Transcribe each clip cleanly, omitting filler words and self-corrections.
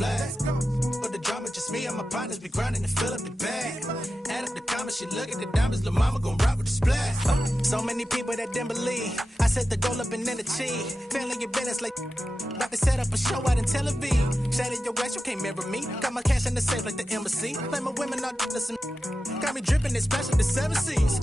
flag. But the drama, just me and my partners be grinding to fill up the bag. Add up the comments, she look at the diamonds, lil' mama gon' ride with the splash. So many people that didn't believe. I set the goal up and then achieve. Failing your business like about to set up a show out in Tel Aviv. Shattered your ass, you can't mirror me. Got my cash in the safe like the embassy. Play my women all some. Got me dripping this splash of the 7 seas.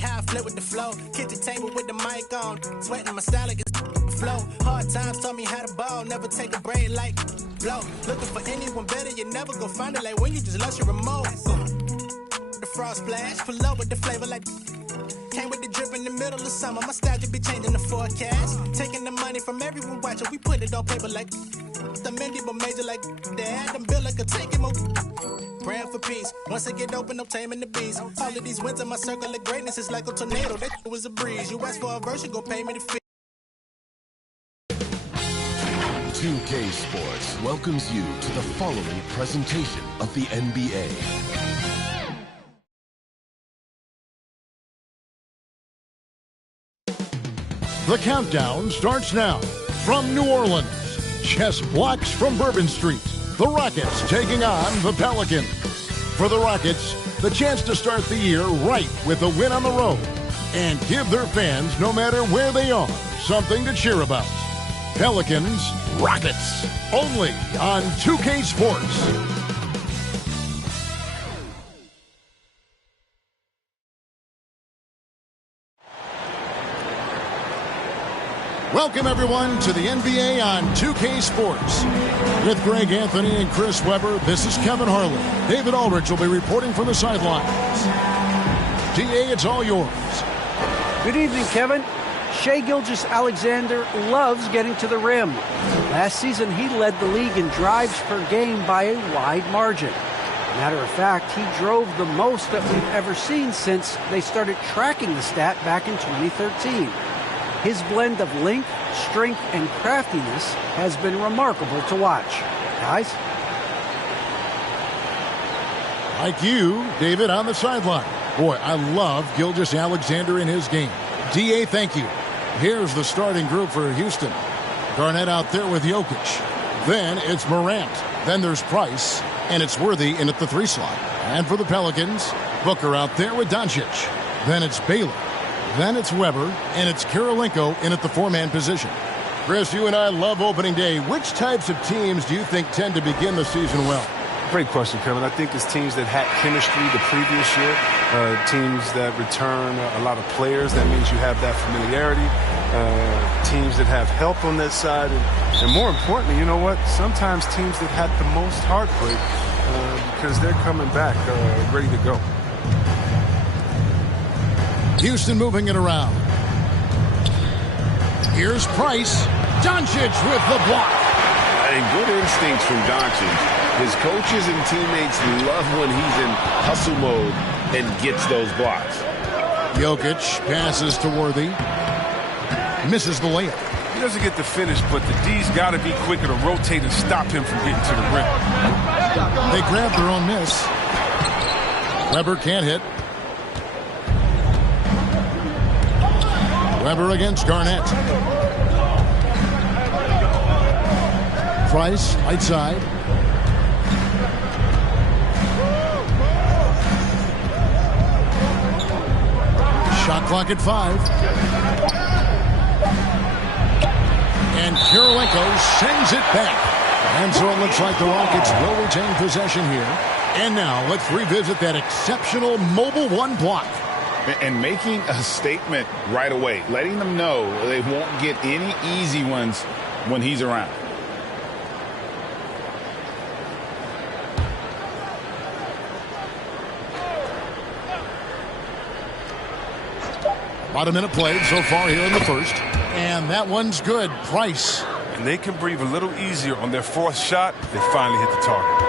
How I flip with the flow. Kitchen table with the mic on. Sweating my style like it's flow. Hard times taught me how to ball. Never take a break like blow. Looking for anyone better, you never gon' find it like when you just lost your remote. The frost splash, pull up with the flavor like came with the drip in the middle of summer. My style just be changing the forecast. Taking the money from everyone watching, we put it on paper like the Mindy, but major like dad. I'm built like a tank more. Praying for peace. Once I get open, I'm taming the beast. All of these wins in my circle of greatness is like a tornado. That was a breeze. You ask for a verse, you gon' pay me the fee. 2K Sports welcomes you to the following presentation of the NBA. The countdown starts now. From New Orleans, just blocks from Bourbon Street, the Rockets taking on the Pelicans. For the Rockets, the chance to start the year right with a win on the road and give their fans, no matter where they are, something to cheer about. Pelicans, Rockets, only on 2K Sports. Welcome, everyone, to the NBA on 2K Sports. With Greg Anthony and Chris Webber, this is Kevin Harlan. David Aldridge will be reporting from the sidelines. DA, it's all yours. Good evening, Kevin. Shai Gilgeous-Alexander loves getting to the rim. Last season, he led the league in drives per game by a wide margin. Matter of fact, he drove the most that we've ever seen since they started tracking the stat back in 2013. His blend of length, strength, and craftiness has been remarkable to watch. Guys? Like you, David, on the sideline. Boy, I love Gilgeous-Alexander in his game. DA, thank you. Here's the starting group for Houston. Garnett out there with Jokic. Then it's Morant. Then there's Price. And it's Worthy in at the 3 slot. And for the Pelicans, Booker out there with Doncic. Then it's Baylor. Then it's Weber, and it's Kirilenko in at the 4-man position. Chris, you and I love opening day. Which types of teams do you think tend to begin the season well? Great question, Kevin. I think it's teams that had chemistry the previous year, teams that return a lot of players. That means you have that familiarity. Teams that have help on that side. And more importantly, you know what? Sometimes teams that had the most heartbreak because they're coming back ready to go. Houston moving it around. Here's Price. Doncic with the block. And good instincts from Doncic. His coaches and teammates love when he's in hustle mode and gets those blocks. Jokic passes to Worthy. Misses the layup. He doesn't get the finish, but the D's got to be quicker to rotate and stop him from getting to the rim. They grab their own miss. Weber can't hit. Weber against Garnett. Price, right side. Shot clock at 5. And Kirilenko sends it back. And so it looks like the Rockets will retain possession here. And now let's revisit that exceptional mobile 1 block. And making a statement right away, letting them know they won't get any easy ones when he's around. About a minute played so far here in the first. And that one's good. Price. And they can breathe a little easier on their 4th shot. They finally hit the target.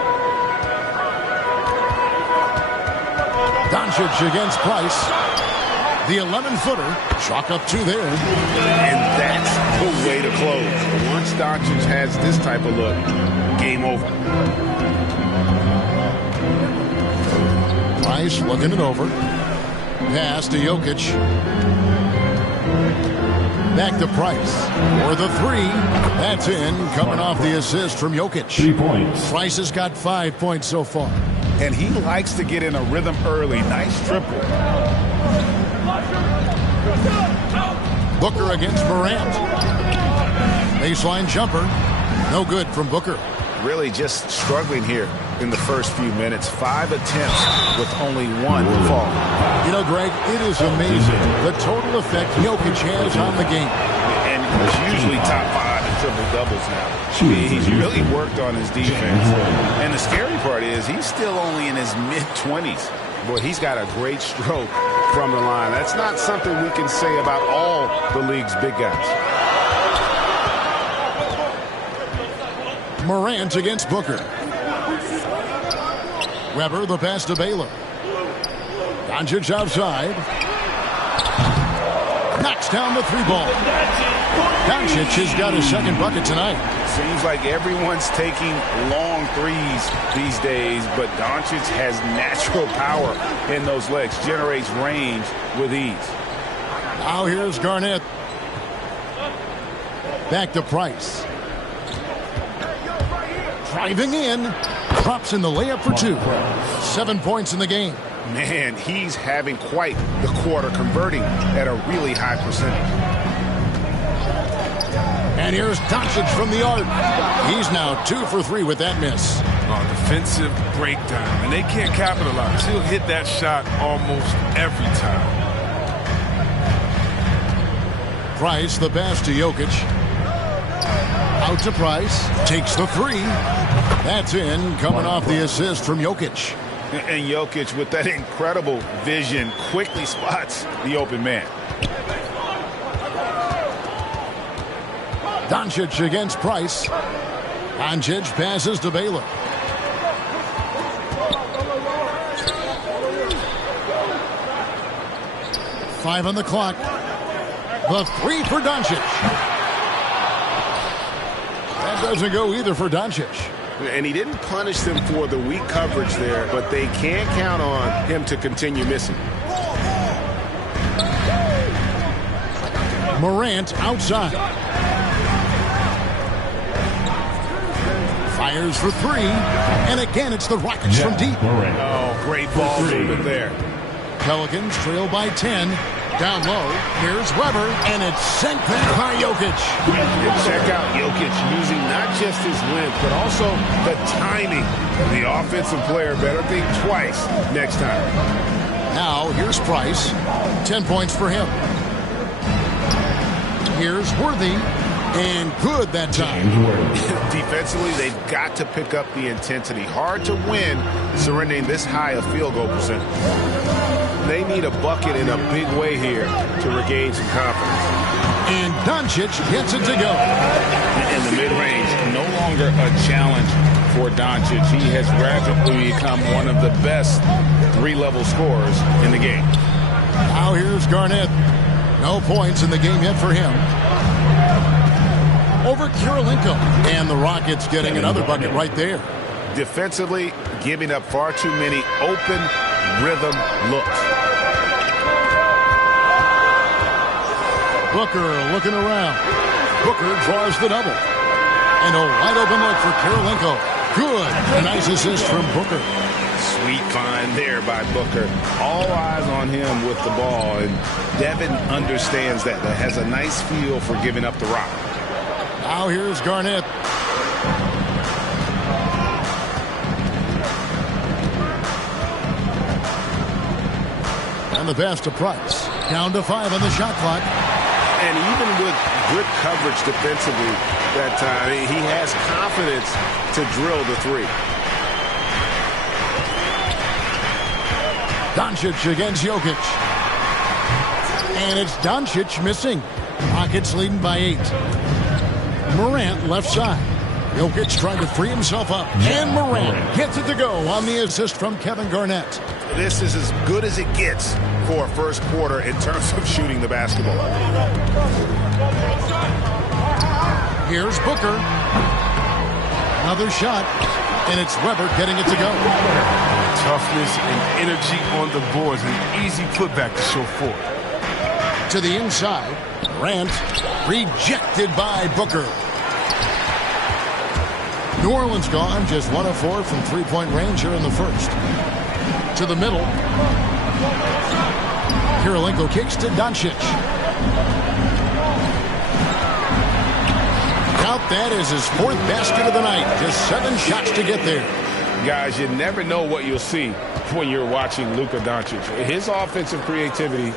Doncic against Price. The 11-footer, chalk up 2 there. And that's the way to close. Once Doncic has this type of look, game over. Price looking it over. Pass to Jokic. Back to Price for the three. That's in, coming off the assist from Jokic. 3 points. Price has got 5 points so far. And he likes to get in a rhythm early. Nice triple. Booker against Morant. Baseline jumper. No good from Booker. Really just struggling here in the first few minutes. 5 attempts with only 1 fall. You know, Greg, it is amazing the total effect Jokic has on the game. And he's usually top 5 in triple-doubles now. He's really worked on his defense. And the scary part is he's still only in his mid-20s. Boy, he's got a great stroke from the line. That's not something we can say about all the league's big guys. Morant against Booker. Weber, the pass to Baylor. Doncic outside. Knocks down the 3-ball. Doncic has got his second bucket tonight. Seems like everyone's taking long threes these days, but Doncic has natural power in those legs, generates range with ease. Now here's Garnett. Back to Price. Driving in. Drops in the layup for 2. 7 points in the game. Man, he's having quite the quarter, converting at a really high percentage. And here's Doncic from the arc. He's now 2 for 3 with that miss. Defensive breakdown, and they can't capitalize. He'll hit that shot almost every time. Price, the pass to Jokic. Out to Price. Takes the 3. That's in, coming off the assist from Jokic. And Jokic, with that incredible vision, quickly spots the open man. Doncic against Price. Doncic passes to Baylor. Five on the clock. The 3 for Doncic. That doesn't go either for Doncic. And he didn't punish them for the weak coverage there, but they can't count on him to continue missing. Morant outside. Fires for 3. And again, it's the Rockets from deep. Oh, great ball movement there. Pelicans trail by 10. Down low, here's Weber, and it's sent back by Jokic. And check out Jokic using not just his length, but also the timing. The offensive player better think twice next time. Now, here's Price. 10 points for him. Here's Worthy, and good that time. Defensively, they've got to pick up the intensity. Hard to win surrendering this high a field goal percentage. They need a bucket in a big way here to regain some confidence. And Doncic gets it to go. In the mid-range, no longer a challenge for Doncic. He has rapidly become one of the best 3-level scorers in the game. Now here's Garnett. No points in the game yet for him. Over Kirilenko. And the Rockets getting another bucket right there. Defensively, giving up far too many open rhythm looks. Booker looking around. Booker draws the double. And a wide open look for Kirilenko. Good. A nice assist from Booker. Sweet find there by Booker. All eyes on him with the ball. And Devin understands that. That has a nice feel for giving up the rock. Now here's Garnett. And the pass to Price. Down to 5 on the shot clock. And even with good coverage defensively that time, he has confidence to drill the 3. Doncic against Jokic. And it's Doncic missing. Rockets leading by 8. Morant left side. Jokic trying to free himself up. And Morant gets it to go on the assist from Kevin Garnett. This is as good as it gets for a first quarter in terms of shooting the basketball. Here's Booker. Another shot. And it's Weber getting it to go. Toughness and energy on the boards. An easy putback to show forth. To the inside. Grant, rejected by Booker. New Orleans gone, just 1 of 4 from three-point range here in the first. To the middle. Kirilenko kicks to Doncic. Count that as his 4th basket of the night. Just 7 shots to get there. Guys, you never know what you'll see when you're watching Luka Doncic. His offensive creativity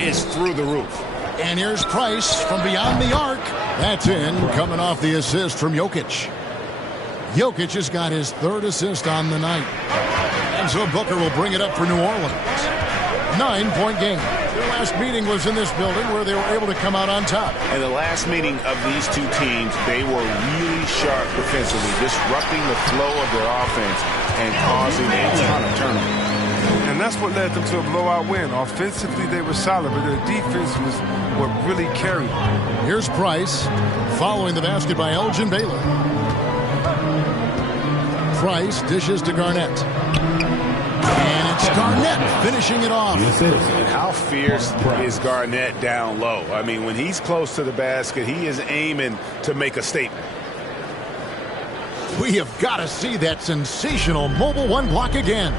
is through the roof. And here's Price from beyond the arc. That's in, coming off the assist from Jokic. Jokic has got his 3rd assist on the night. And so Booker will bring it up for New Orleans. 9-point game. Their last meeting was in this building where they were able to come out on top. In the last meeting of these two teams, they were really sharp defensively, disrupting the flow of their offense and causing a ton of turnovers. And that's what led them to a blowout win. Offensively, they were solid, but their defense was what really carried them. Here's Price, following the basket by Elgin Baylor. Price dishes to Garnett. And it's Garnett finishing it off. And how fierce is Garnett down low? I mean, when he's close to the basket, he is aiming to make a statement. We have got to see that sensational mobile one block again.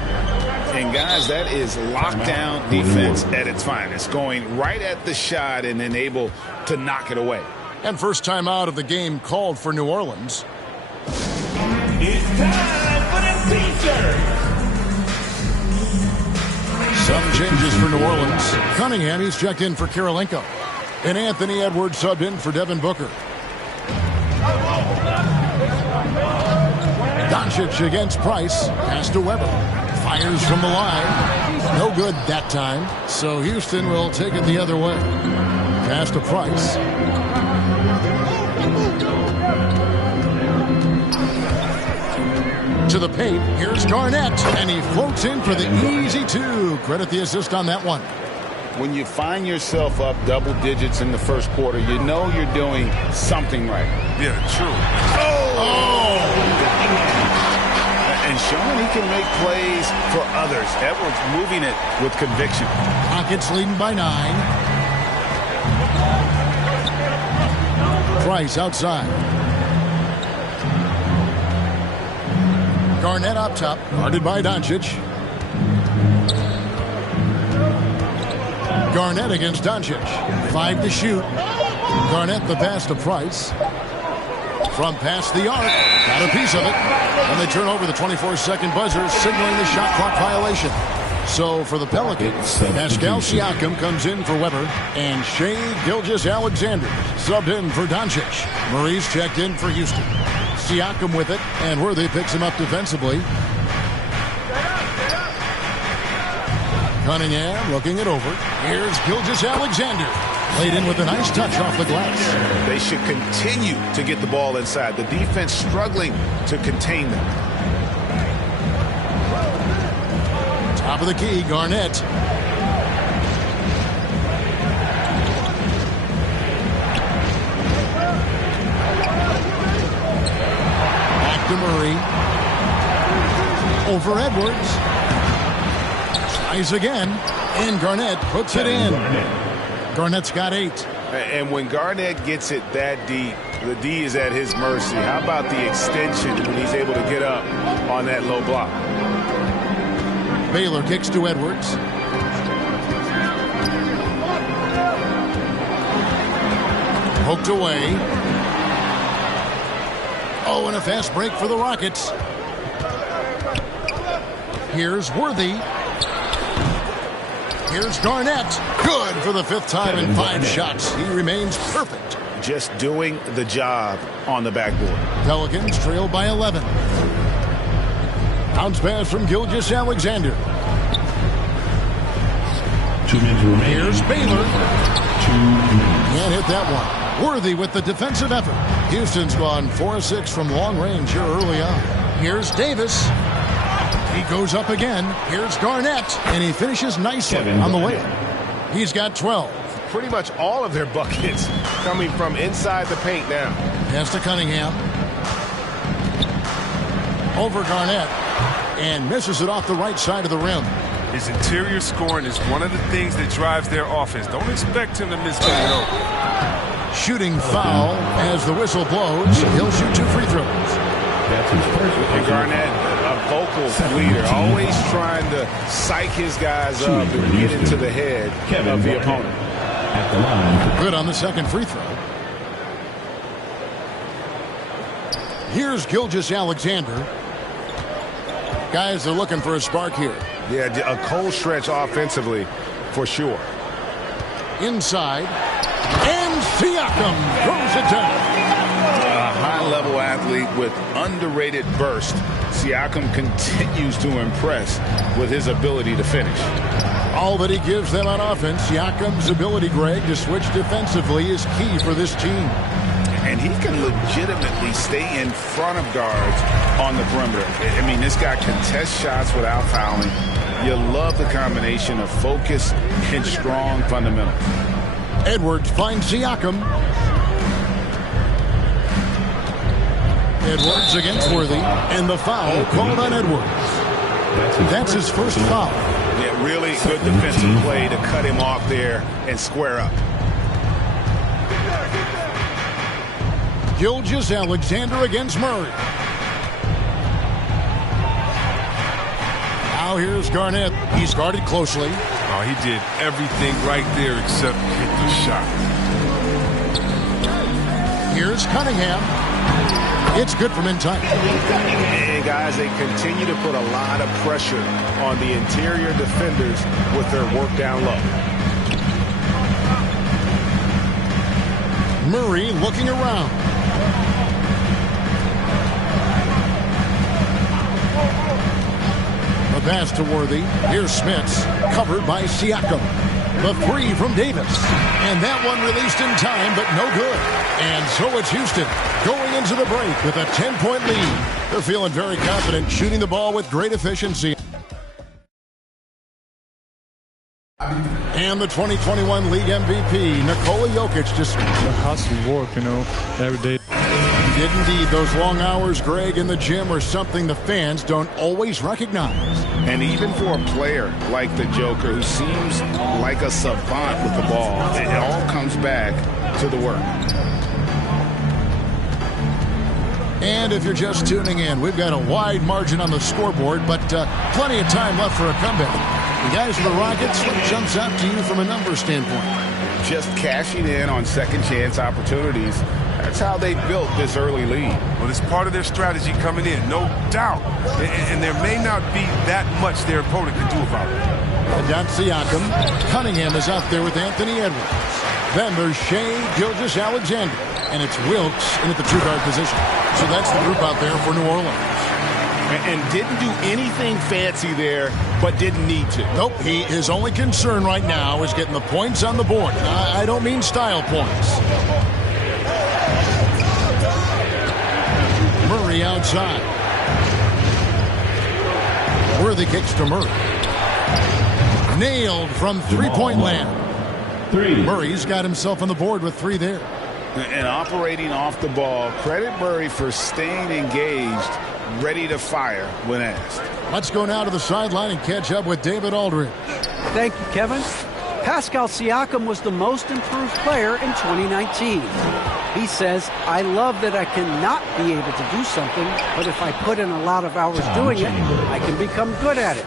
And guys, that is lockdown defense at its finest, going right at the shot and then able to knock it away. And first time out of the game called for New Orleans. It's time for the feature. Some changes for New Orleans. Cunningham, he's checked in for Kirilenko. And Anthony Edwards subbed in for Devin Booker. Doncic against Price. Pass to Weber. Fires from the line. No good that time. So Houston will take it the other way. Pass to Price. To the paint. Here's Garnett. And he floats in for the easy 2. Credit the assist on that one. When you find yourself up double digits in the first quarter, you know you're doing something right. Yeah, true. Oh! And showing he can make plays for others. Edwards moving it with conviction. Rockets leading by 9. Price outside. Garnett up top, guarded by Doncic. Garnett against Doncic. 5 to shoot. Garnett the pass to Price. From past the arc. Got a piece of it. And they turn over the 24-second buzzer, signaling the shot clock violation. So for the Pelicans, Pascal Siakam comes in for Weber. And Shai Gilgeous-Alexander subbed in for Doncic. Murray's checked in for Houston. Siakam with it, and Worthy picks him up defensively. Cunningham looking it over. Here's Gilgeous-Alexander. Laid in with a nice touch off the glass. They should continue to get the ball inside. The defense struggling to contain them. Top of the key, Garnett. Back to Murray. Over Edwards. Tries again. And Garnett puts it in. Garnett's got 8. And when Garnett gets it that deep, the D is at his mercy. How about the extension when he's able to get up on that low block? Baylor kicks to Edwards. Poked away. Oh, and a fast break for the Rockets. Here's Worthy. Here's Garnett. Good for the 5th time in 5 shots. He remains perfect. Just doing the job on the backboard. Pelicans trail by 11. Bounce pass from Gilgeous-Alexander. 2 minutes remaining. Here's Baylor. Can't hit that one. Worthy with the defensive effort. Houston's gone 4 of 6 from long range here early on. Here's Davis. He goes up again. Here's Garnett. And he finishes nicely on the way. He's got 12. Pretty much all of their buckets coming from inside the paint now. Pass to Cunningham. Over Garnett. And misses it off the right side of the rim. His interior scoring is one of the things that drives their offense. Don't expect him to miss it over. Shooting foul as the whistle blows. He'll shoot 2 free throws. That's his first. And Garnett, a vocal leader, always trying to psych his guys up and get into the head of the opponent. At the line. Good on the second free throw. Here's Gilgeous-Alexander. Guys are looking for a spark here. Yeah, a cold stretch offensively, for sure. Inside. And Siakam throws it down. A high-level athlete with underrated burst. Siakam continues to impress with his ability to finish. All that he gives them on offense, Siakam's ability, Greg, to switch defensively is key for this team. And he can legitimately stay in front of guards on the perimeter. I mean, this guy contests shots without fouling. You love the combination of focus and strong fundamentals. Edwards finds Siakam. Edwards against Worthy, and the foul called on Edwards. That's his first foul. Yeah, really good defensive play to cut him off there and square up. Gilgeous-Alexander against Murray. Now here's Garnett. He's guarded closely. Oh, he did everything right there except hit the shot. Here's Cunningham. It's good from in time. And guys, they continue to put a lot of pressure on the interior defenders with their work down low. Murray looking around. The pass to Worthy. Here's Smits, covered by Siakam. The three from Davis. And that one released in time, but no good. And so it's Houston going into the break with a 10-point lead. They're feeling very confident, shooting the ball with great efficiency. And the 2021 League MVP, Nikola Jokic, just hustle work, every day. Did indeed. Those long hours, Greg, in the gym are something the fans don't always recognize. And even for a player like the Joker, who seems like a savant with the ball, it all comes back to the work. And if you're just tuning in, we've got a wide margin on the scoreboard, but plenty of time left for a comeback. And guys, for the Rockets, what jumps out to you from a numbers standpoint? Just cashing in on second chance opportunities. That's how they built this early lead. Well, it's part of their strategy coming in, no doubt. And there may not be that much their opponent can do about it. Got Siakam. Cunningham is out there with Anthony Edwards. Then there's Shea Gilgeous-Alexander. And it's Wilkes in at the two guard position. So that's the group out there for New Orleans. And didn't do anything fancy there, but didn't need to. Nope. His only concern right now is getting the points on the board. I don't mean style points. Murray outside. Worthy kicks to Murray. Nailed from three-point land. Murray's got himself on the board with 3 there. And operating off the ball, credit Murray for staying engaged, ready to fire when asked. Let's go now to the sideline and catch up with David Aldridge. Thank you, Kevin. Pascal Siakam was the most improved player in 2019. He says, I love that I cannot be able to do something, but if I put in a lot of hours doing it, I can become good at it.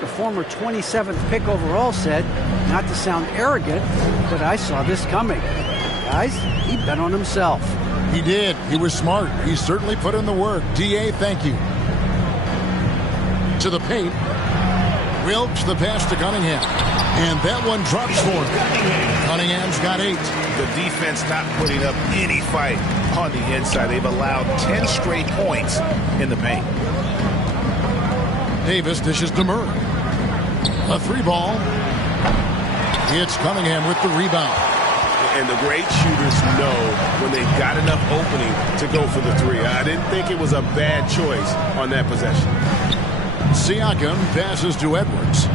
The former 27th pick overall said, not to sound arrogant, but I saw this coming. Guys, he bet on himself. He did. He was smart. He certainly put in the work. D.A., thank you. To the paint. Wilkes, the pass to Cunningham. And that one drops for him. Cunningham's got 8. The defense not putting up any fight on the inside. They've allowed 10 straight points in the paint. Davis dishes to Murray. A 3-ball. It's Cunningham with the rebound. And the great shooters know when they've got enough opening to go for the 3. I didn't think it was a bad choice on that possession. Siakam passes to Edwards.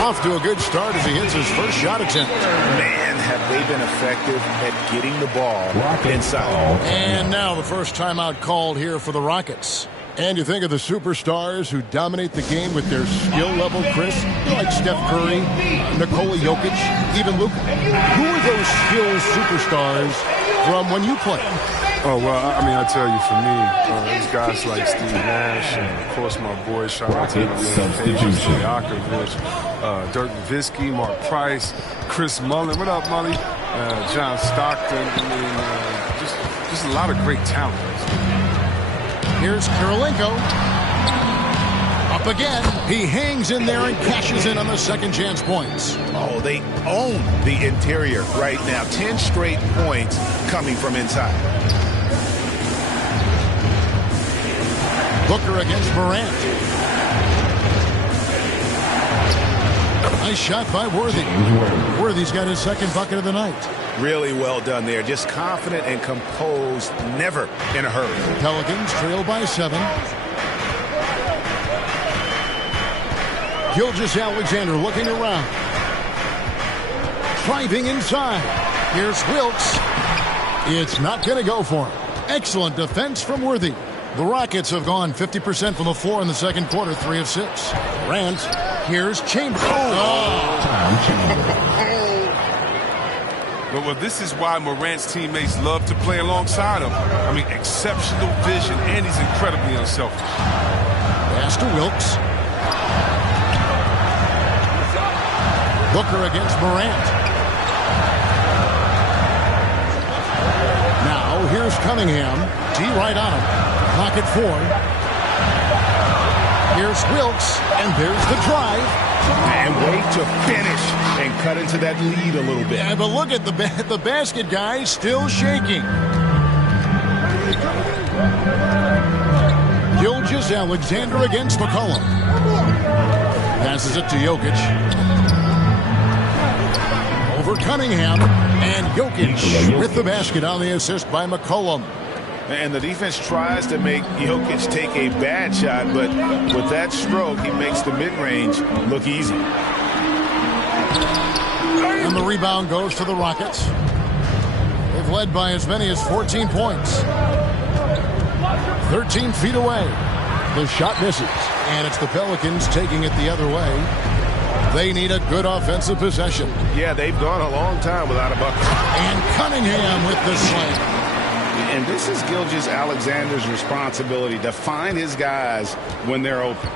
Off to a good start as he hits his first shot attempt. Man, have they been effective at getting the ball inside. And now the first timeout called here for the Rockets. And you think of the superstars who dominate the game with their skill level, Chris, like Steph Curry, Nikola Jokic, even Luka. Who are those skill superstars from when you played? Oh, well, I mean, I tell you, for me, there's guys like Steve Nash, and of course my boy, shout out to Stojakovic, Dirk Nowitzki, Mark Price, Chris Mullin. What up, Mully? John Stockton. I mean, just a lot of great talent. Here's Kirilenko. Up again. He hangs in there and cashes in on the second chance points. Oh, they own the interior right now. 10 straight points coming from inside. Booker against Morant. Nice shot by Worthy. Worthy's got his second bucket of the night. Really well done there. Just confident and composed, never in a hurry. Pelicans trail by 7. Gilgeous-Alexander looking around. Driving inside. Here's Wilkes. It's not going to go for him. Excellent defense from Worthy. The Rockets have gone 50% from the floor in the second quarter, 3 of 6. Morant. Here's Chambers. Well, this is why Morant's teammates love to play alongside him. I mean, exceptional vision, and he's incredibly unselfish. Pass to Wilkes. Booker against Morant. Now, here's Cunningham. D right on him. Clock at 4. Here's Wilkes, and there's the drive. And wait to finish and cut into that lead a little bit. Yeah, but look at the basket, guys, still shaking. Gilgeous-Alexander against McCollum. Passes it to Jokic. Over Cunningham, and Jokic with the basket on the assist by McCollum. And the defense tries to make Jokic take a bad shot, but with that stroke, he makes the mid-range look easy. And the rebound goes to the Rockets. They've led by as many as 14 points. 13 feet away. The shot misses, and it's the Pelicans taking it the other way. They need a good offensive possession. Yeah, they've gone a long time without a bucket. And Cunningham with the slam. And this is Gilgeous-Alexander's responsibility to find his guys when they're open.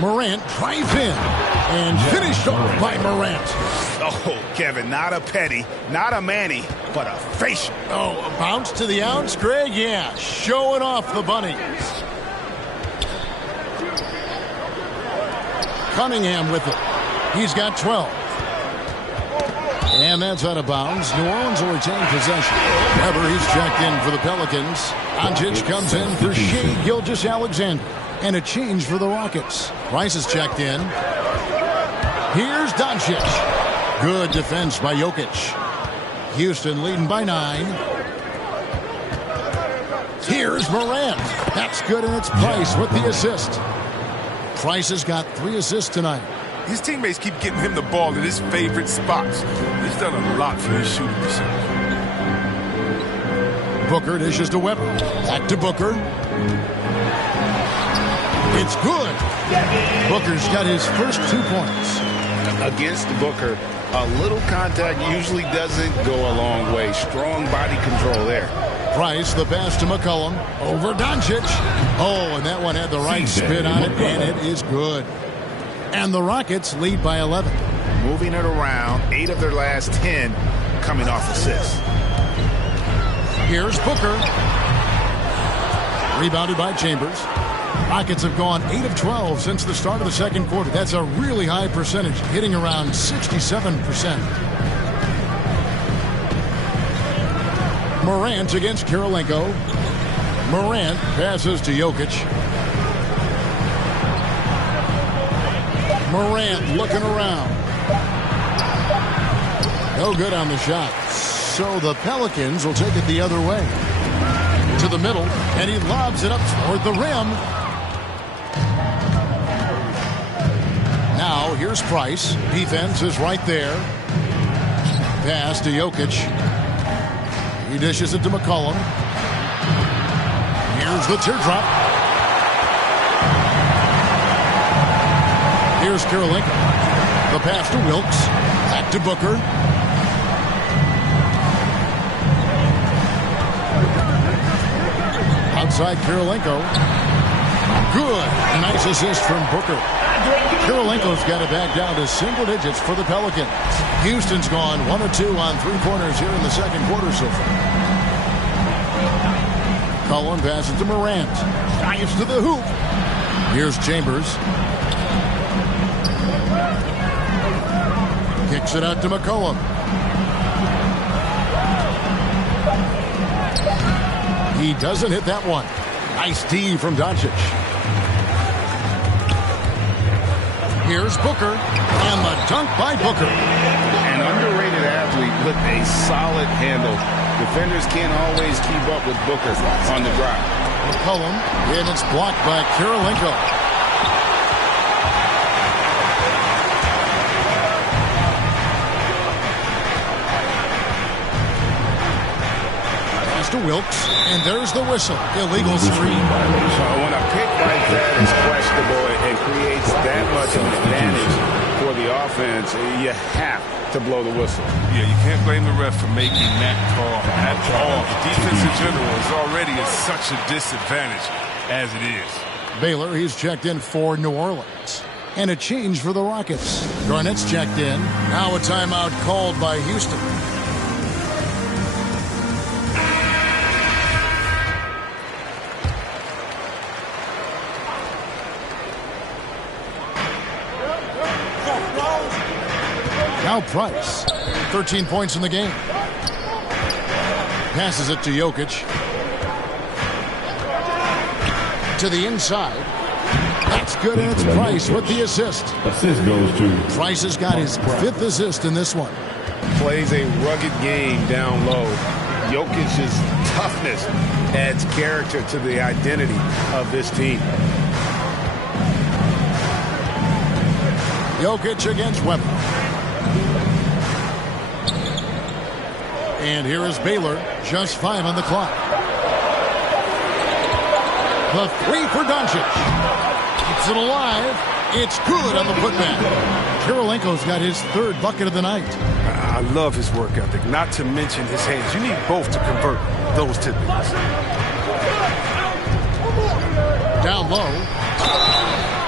Morant drives in and finished off by Morant. Oh, Kevin, not a petty, not a Manny, but a facial. Oh, a bounce to the ounce, Greg? Yeah, showing off the bunnies. Cunningham with it. He's got 12. And that's out of bounds. New Orleans will retain possession. Weber, he's checked in for the Pelicans. Doncic comes in for Shai Gilgeous-Alexander. And a change for the Rockets. Price is checked in. Here's Doncic. Good defense by Jokic. Houston leading by 9. Here's Morant. That's good in its place with the assist. Price has got 3 assists tonight. His teammates keep getting him the ball in his favorite spots. He's done a lot for his shooting percentage. Booker dishes to Weber. Back to Booker. It's good. Booker's got his first 2 points. Against Booker, a little contact usually doesn't go a long way. Strong body control there. Price, the pass to McCollum. Over Doncic. Oh, and that one had the right spin on it, and it is good. And the Rockets lead by 11. Moving it around, 8 of their last 10 coming off assists. Here's Booker. Rebounded by Chambers. Rockets have gone 8 of 12 since the start of the second quarter. That's a really high percentage, hitting around 67%. Morant against Kirilenko. Morant passes to Jokic. Morant looking around. No good on the shot. So the Pelicans will take it the other way. To the middle, and he lobs it up toward the rim. Now, here's Price. Defense is right there. Pass to Jokic. He dishes it to McCollum. Here's the teardrop. Here's Karolinko. The pass to Wilkes. Back to Booker. Outside Karolinko. Good. Nice assist from Booker. Karolinko's got it back down to single digits for the Pelicans. Houston's gone 1 of 2 on three-pointers here in the second quarter so far. Cullen passes to Morant. Dives to the hoop. Here's Chambers. Kicks it out to McCollum. He doesn't hit that one. Nice D from Doncic. Here's Booker. And the dunk by Booker. An underrated athlete with a solid handle. Defenders can't always keep up with Booker on the drive. McCollum, and it's blocked by Karolinko. To Wilkes, and there's the whistle. Illegal screen. When a pick like that is questionable and creates that much of an advantage for the offense, you have to blow the whistle. Yeah, you can't blame the ref for making that call at all. The defense in general is already at such a disadvantage as it is. Baylor, he's checked in for New Orleans. And a change for the Rockets. Garnett's checked in. Now a timeout called by Houston. Now Price, 13 points in the game. Passes it to Jokic. To the inside. That's good, and it's Price with the assist. Assist goes to Price has got his 5th assist in this one. Plays a rugged game down low. Jokic's toughness adds character to the identity of this team. Jokic against Weber. And here is Baylor, just 5 on the clock. The 3 for Doncic. Keeps it alive. It's good on the putback. Karolinko's got his 3rd bucket of the night. I love his work ethic, not to mention his hands. You need both to convert those typicals. Down low.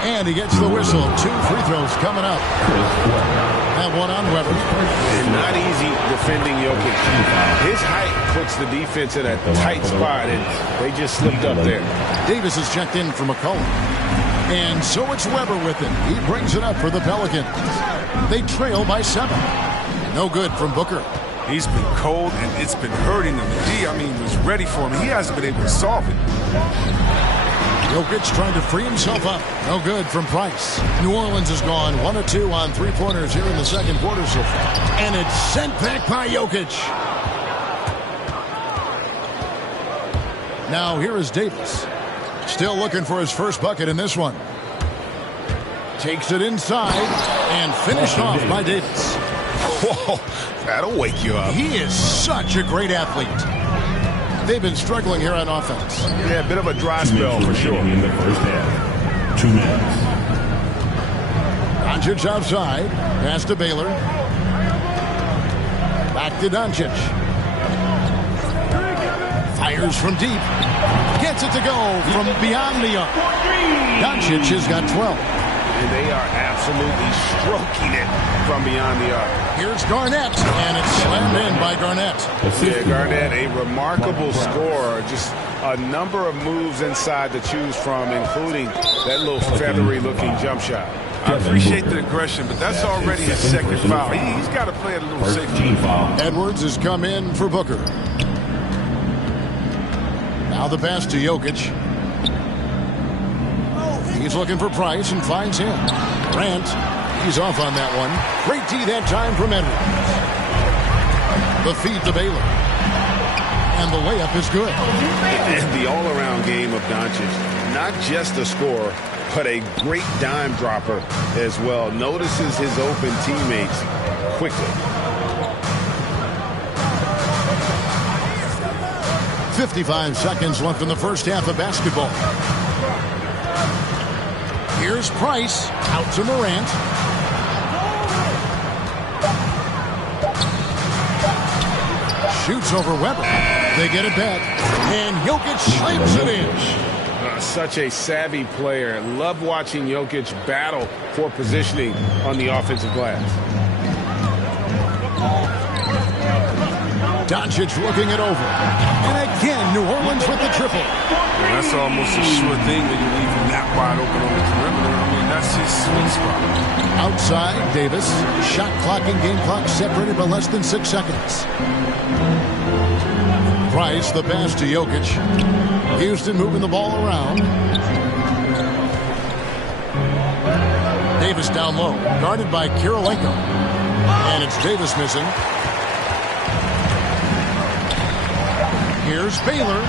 And he gets the whistle. 2 free throws coming up. That one on Weber. Not easy defending Jokic. His height puts the defense in a tight spot, and they just slipped up there. Davis is checked in for McCollum. And so it's Weber with it. He brings it up for the Pelicans. They trail by 7. No good from Booker. He's been cold, and it's been hurting him. The D, was ready for him. He hasn't been able to solve it. Jokic trying to free himself up. No good from Price. New Orleans has gone 1 of 2 on three-pointers here in the second quarter so far. And it's sent back by Jokic. Now here is Davis. Still looking for his first bucket in this one. Takes it inside and finished off by Davis. Whoa, that'll wake you up. He is such a great athlete. They've been struggling here on offense. Yeah, a bit of a dry spell for sure. In the first half. 2 minutes. Doncic outside. Pass to Baylor. Back to Doncic. Fires from deep. Gets it to go from beyond the arc. Doncic has got 12. And they are absolutely stroking it from beyond the arc. Here's Garnett, and it's slammed in by Garnett. Yeah, Garnett, a remarkable scorer. Just a number of moves inside to choose from, including that little feathery-looking jump shot. I appreciate the aggression, but that's already his 2nd foul. He's got to play it a little safer. Edwards has come in for Booker. Now the pass to Jokic. He's looking for Price and finds him. Grant, he's off on that one. Great D that time from Edwards. The feed to Baylor. And the layup is good. And the all-around game of Doncic, not just a scorer, but a great dime dropper as well. Notices his open teammates quickly. 55 seconds left in the first half of basketball. Here's Price out to Morant. Shoots over Weber. They get it back. And Jokic slams it in. Such a savvy player. Love watching Jokic battle for positioning on the offensive glass. Doncic looking it over. And again, New Orleans with the triple. Yeah, that's almost a sure thing that you leave him that wide open on the perimeter. I mean, that's his sweet spot. Outside, Davis. Shot clock and game clock separated by less than 6 seconds. Price, the pass to Jokic. Houston moving the ball around. Davis down low, guarded by Kirilenko. And it's Davis missing. Here's Baylor.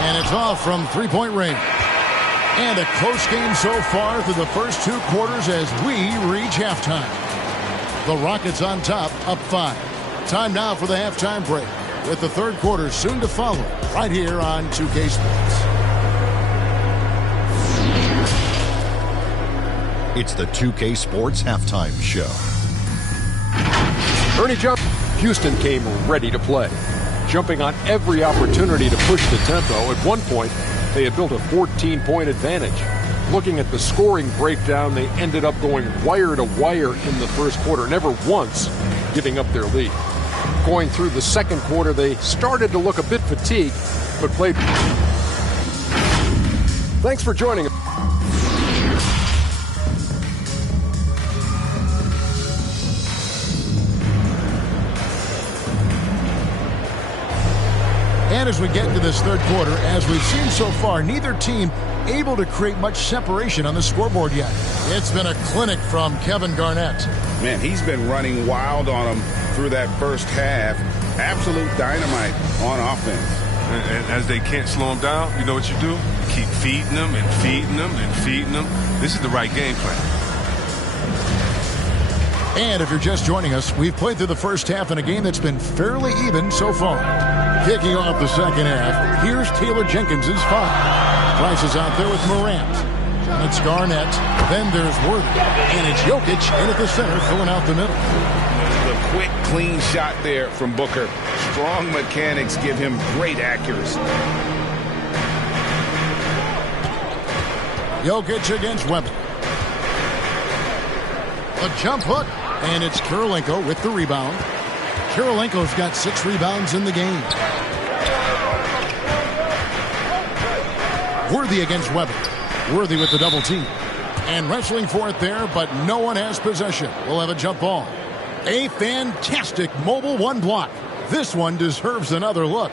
And it's off from three-point range. And a close game so far through the first 2 quarters as we reach halftime. The Rockets on top, up 5. Time now for the halftime break, with the third quarter soon to follow, right here on 2K Sports. It's the 2K Sports Halftime Show. Ernie Johnson. Houston came ready to play, jumping on every opportunity to push the tempo. At one point, they had built a 14-point advantage. Looking at the scoring breakdown, they ended up going wire to wire in the first quarter, never once giving up their lead. Going through the second quarter, they started to look a bit fatigued, but played. Thanks for joining us. And as we get into this third quarter, as we've seen so far, neither team able to create much separation on the scoreboard yet. It's been a clinic from Kevin Garnett. Man, he's been running wild on them through that first half. Absolute dynamite on offense. And as they can't slow him down, you know what you do? You keep feeding them and feeding them and feeding them. This is the right game plan. And if you're just joining us, we've played through the first half in a game that's been fairly even so far. Kicking off the second half, here's Taylor Jenkins' foul. Price is out there with Morant. And it's Garnett. Then there's Worthy. And it's Jokic in at the center, filling out the middle. The quick, clean shot there from Booker. Strong mechanics give him great accuracy. Jokic against Weber. A jump hook. And it's Kirilenko with the rebound. Kirilenko's got 6 rebounds in the game. Worthy against Weber. Worthy with the double team. And wrestling for it there, but no one has possession. We'll have a jump ball. A fantastic mobile 1 block. This one deserves another look.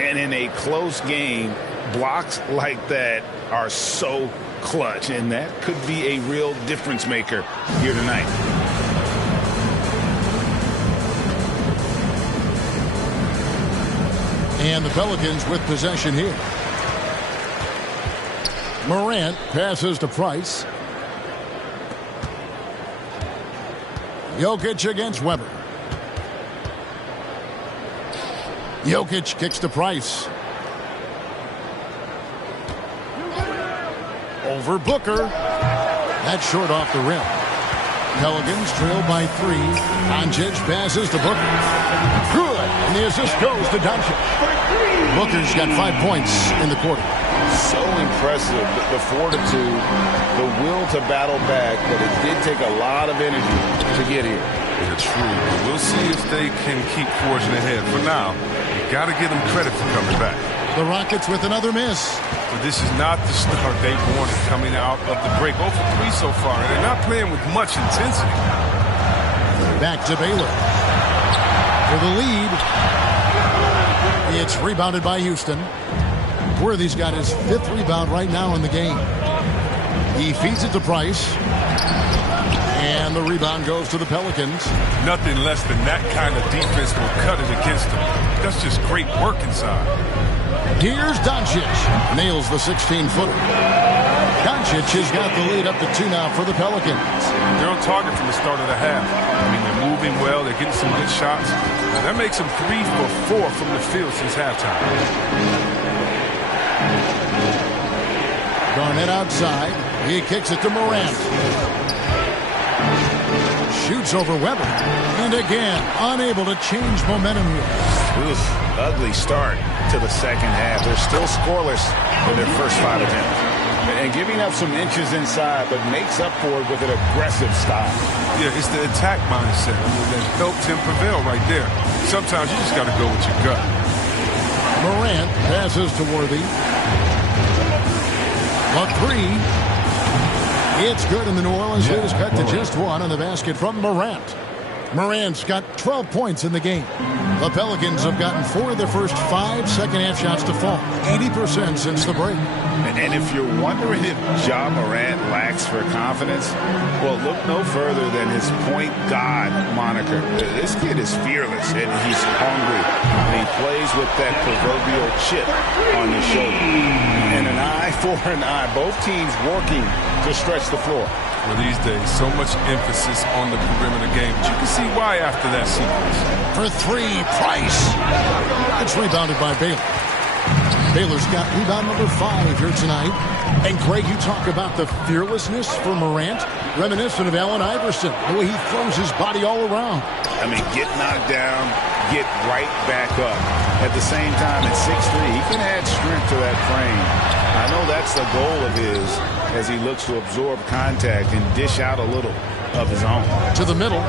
And in a close game, blocks like that are so clutch. And that could be a real difference maker here tonight. And the Pelicans with possession here. Morant passes to Price. Jokic against Weber. Jokic kicks to Price. Over Booker. That's short off the rim. Pelicans trail by 3. Doncic passes to Booker. Good. And the assist goes to Doncic. Booker's got 5 points in the quarter. So impressive, the fortitude, the will to battle back, but it did take a lot of energy to get here. Yeah, true. We'll see if they can keep forging ahead. For now, you got to give them credit for coming back. The Rockets with another miss. But this is not the start they wanted coming out of the break. 0 for 3 so far, and they're not playing with much intensity. Back to Baylor. For the lead. It's rebounded by Houston. Worthy's got his 5th rebound right now in the game. He feeds it to Price. And the rebound goes to the Pelicans. Nothing less than that kind of defense will cut it against them. That's just great work inside. Here's Doncic. Nails the 16-footer. Doncic has got the lead up to 2 now for the Pelicans. They're on target from the start of the half. I mean, they're moving well. They're getting some good shots. That makes them 3 for 4 from the field since halftime. Garnett outside. He kicks it to Morant. Shoots over Weber. And again, unable to change momentum here. Oof, ugly start to the second half. They're still scoreless in their first 5 attempts. And giving up some inches inside, but makes up for it with an aggressive style. Yeah, it's the attack mindset. I mean, that helped him prevail right there. Sometimes you just got to go with your gut. Morant passes to Worthy. A 3. It's good, and the New Orleans lead is cut to just 1 on the basket from Morant. Morant's got 12 points in the game. The Pelicans have gotten 4 of their first 5 second-half shots to fall. 80% since the break. And if you're wondering if Ja Morant lacks for confidence, well, look no further than his point god moniker. This kid is fearless, and he's hungry. And he plays with that proverbial chip on his shoulder. And an eye for an eye. Both teams working to stretch the floor. Well, these days, so much emphasis on the perimeter game. But you can see why after that sequence. For 3, Price. It's rebounded by Baylor. Baylor's got rebound number 5 here tonight. And Greg, you talk about the fearlessness for Morant, reminiscent of Allen Iverson, the way he throws his body all around. I mean, get knocked down, get right back up. At the same time, at 6'3", he can add strength to that frame. I know that's the goal of his as he looks to absorb contact and dish out a little of his own. To the middle.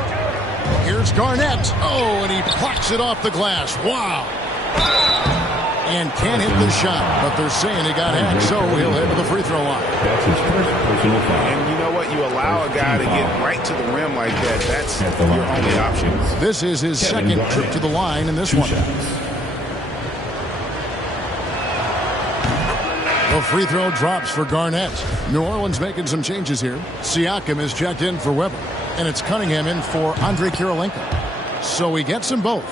Here's Garnett. Oh, and he plucks it off the glass. Wow. And can't hit the shot, but they're saying he got hacked, so he'll head to the free throw line. That's his first personal foul. And you know what? You allow a guy to get right to the rim like that. That's your only option. This is his second trip to the line in this one. The free throw drops for Garnett. New Orleans making some changes here. Siakam is checked in for Weber, and it's Cunningham in for Andre Kirilenko. So he gets them both.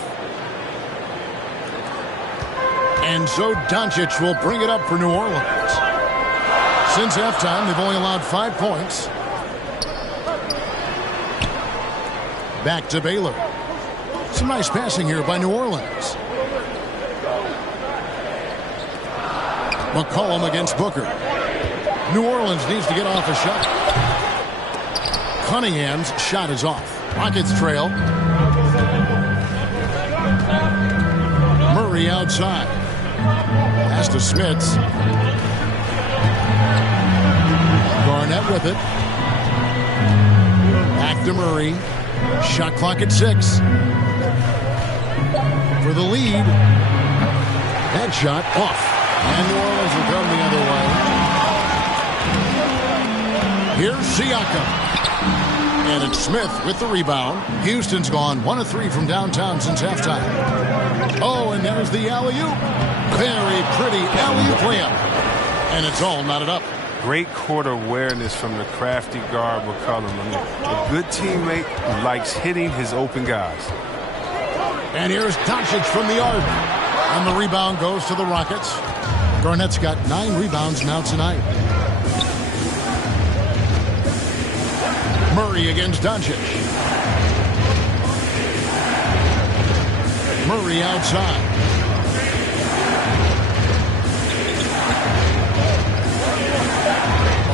And so Doncic will bring it up for New Orleans. Since halftime, they've only allowed 5 points. Back to Baylor. Some nice passing here by New Orleans. McCollum against Booker. New Orleans needs to get off a shot. Cunningham's shot is off. Rockets trail. Murray outside. Pass to Smits. Garnett with it. Back to Murray. Shot clock at 6. For the lead. That shot off. And New Orleans will come the other way. Here's Siakam. And it's Smith with the rebound. Houston's gone 1 of 3 from downtown since halftime. Oh, and there's the alley-oop. Very pretty alley-oop layup. And it's all knotted up. Great court awareness from the crafty guard McCollum. I mean, a good teammate who likes hitting his open guys. And here's Doncic from the arc. And the rebound goes to the Rockets. Garnett's got 9 rebounds now tonight. Murray against Doncic. Murray outside.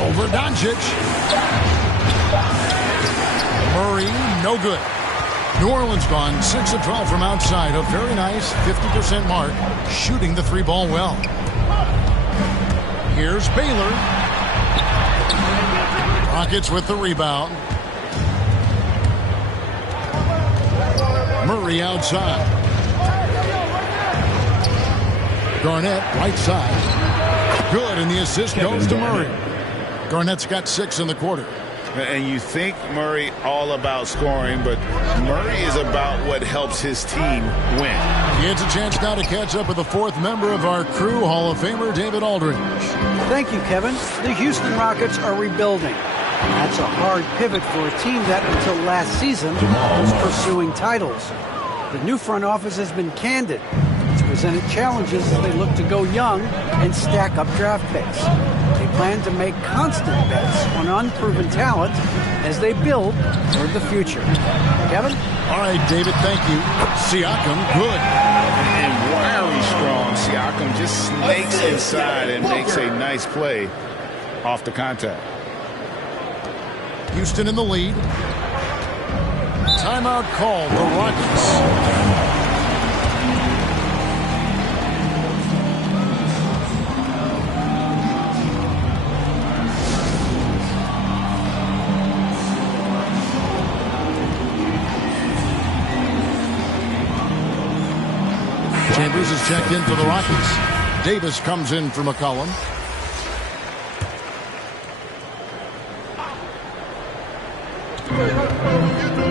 Over Doncic. Murray, no good. New Orleans gone 6 of 12 from outside. A very nice 50% mark, shooting the 3-ball well. Here's Baylor. Rockets with the rebound. Murray outside. Garnett right side. Good, and the assist goes to Murray. Garnett's got 6 in the quarter. And you think Murray all about scoring, but Murray is about what helps his team win. He gets a chance now to catch up with the 4th member of our crew, Hall of Famer David Aldridge. Thank you, Kevin. The Houston Rockets are rebuilding. That's a hard pivot for a team that, until last season, was pursuing titles. The new front office has been candid. It's presented challenges as they look to go young and stack up draft picks. They plan to make constant bets on unproven talent as they build for the future. Kevin? All right, David, thank you. Siakam, good. And wiry strong. Siakam just snakes inside and makes a nice play off the contact. Houston in the lead. Timeout called, the Rockets. Chambers is checked in for the Rockets. Davis comes in for McCollum.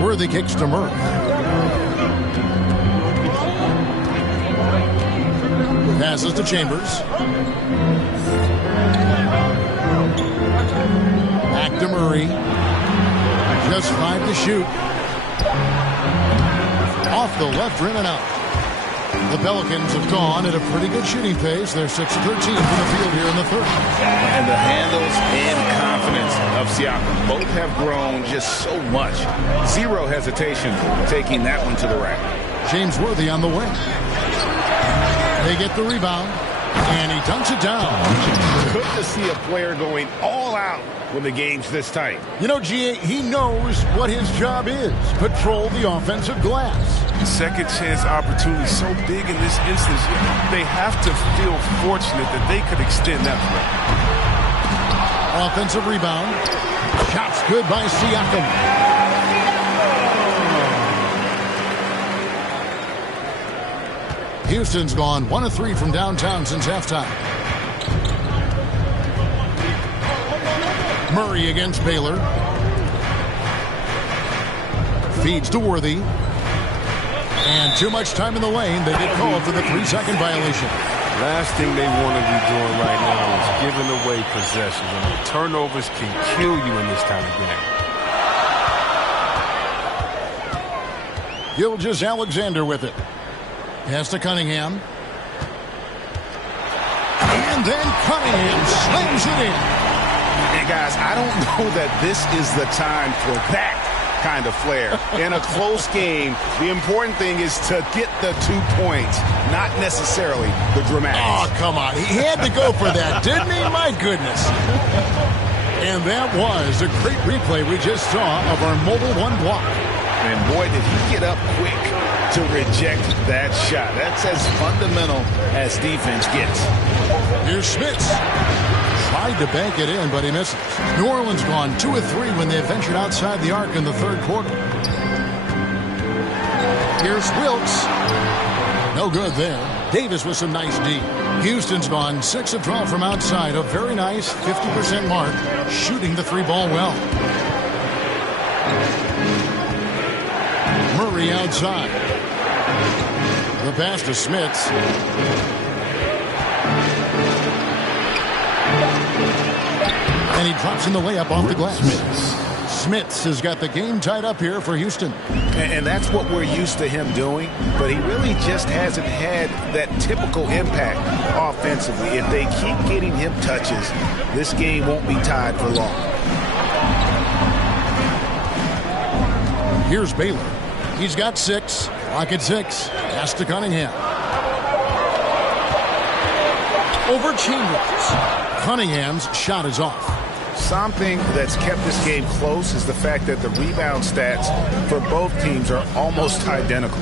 Worthy kicks to Murray. Passes to Chambers. Back to Murray. Just 5 to shoot. Off the left rim and out. The Pelicans have gone at a pretty good shooting pace. They're 6 of 13 from the field here in the third. And the handles and confidence of Siakam both have grown just so much. Zero hesitation taking that one to the rack. James Worthy on the wing. They get the rebound, and he dunks it down. Good to see a player going all out when the game's this tight. You know, G.A., he knows what his job is. Patrol the offensive glass. Second chance opportunity so big in this instance. They have to feel fortunate that they could extend that play. Offensive rebound. Shots good by Siakam. Houston's gone 1 of 3 from downtown since halftime. Murray against Baylor. Feeds to Worthy. And too much time in the lane. They get called for the 3-second violation. Last thing they want to be doing right now is giving away possessions. I mean, turnovers can kill you in this kind of game. Gilgeous-Alexander with it. Pass to Cunningham. And then Cunningham slams it in. And guys, I don't know that this is the time for that kind of flair. In a close game, the important thing is to get the 2 points, not necessarily the dramatics. Oh, come on. He had to go for that, didn't he? My goodness. And that was a great replay we just saw of our Mobile One block. And boy, did he get up quick to reject that shot. That's as fundamental as defense gets. Here's Smits. Tried to bank it in, but he misses. New Orleans gone 2 of 3 when they ventured outside the arc in the third quarter. Here's Wilkes. No good there. Davis with some nice D. Houston's gone 6 of 12 from outside. A very nice 50% mark. Shooting the 3-ball well. Murray outside. The pass to Smits. And he drops in the layup off the glass. Smits has got the game tied up here for Houston. And that's what we're used to him doing, but he really just hasn't had that typical impact offensively. If they keep getting him touches, this game won't be tied for long. Here's Baylor. He's got 6. Clock at 6. Pass to Cunningham. Over Chambers. Cunningham's shot is off. Something that's kept this game close is the fact that the rebound stats for both teams are almost identical.